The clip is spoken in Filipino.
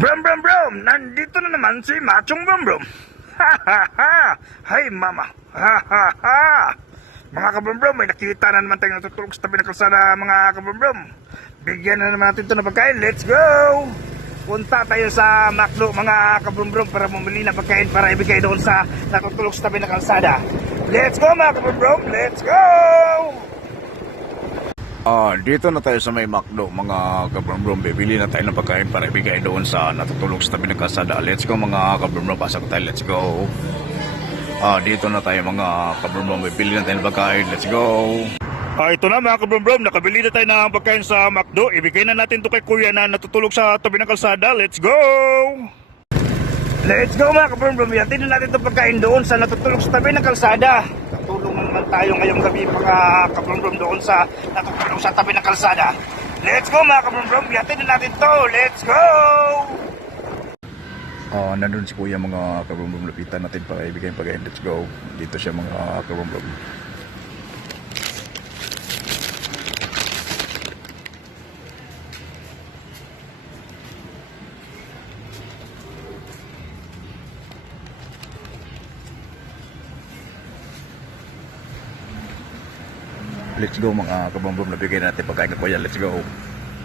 Brum brum brum! Nandito na naman si Machong Brum Brum! Ha ha ha! Hay mama! Ha ha ha! Mga kabrum brum, may nakita na naman tayong natutulog sa tabi ng kalsada mga kabrum brum. Bigyan na naman natin ito ng pagkain. Let's go! Punta tayo sa Macdo mga kabrum brum para bumili ng pagkain para ibigay doon sa natutulog sa tabi ng kalsada. Let's go mga kabrum brum! Let's go! Ah, dito na tayo sa may McDo, mga kabrum-brum. Bibili na tayo ng pagkain para ibigay doon sa natutulog sa tabi ng kalsada. Let's go mga kabrum-brum. Pasok tayo. Let's go. Ah, dito na tayo mga kabrum-brum. Bibili na tayo ng pagkain. Let's go. Ah, ito na mga kabrum-brum, nakabili na tayo ng pagkain sa McDo. Ibigay na natin to kay kuya na natutulog sa tabi ng kalsada. Let's go! Let's go mga kabrum-brum, yatin na natin itong pagkain doon sa natutulog sa tabi ng kalsada. Katulong na naman tayo ngayong gabi mga kabrum-brum doon sa natutulog sa tabi ng kalsada. Let's go mga kabrum-brum, yatin na natin to. Let's go! Ah, nandun si kuya mga kabrum-brum. Lapitan natin para ibigay pagkain. Let's go. Dito siya mga kabrum-brum. Let's go mga kabrum-brum. Nabigay natin pagkain ng kuya. Let's go.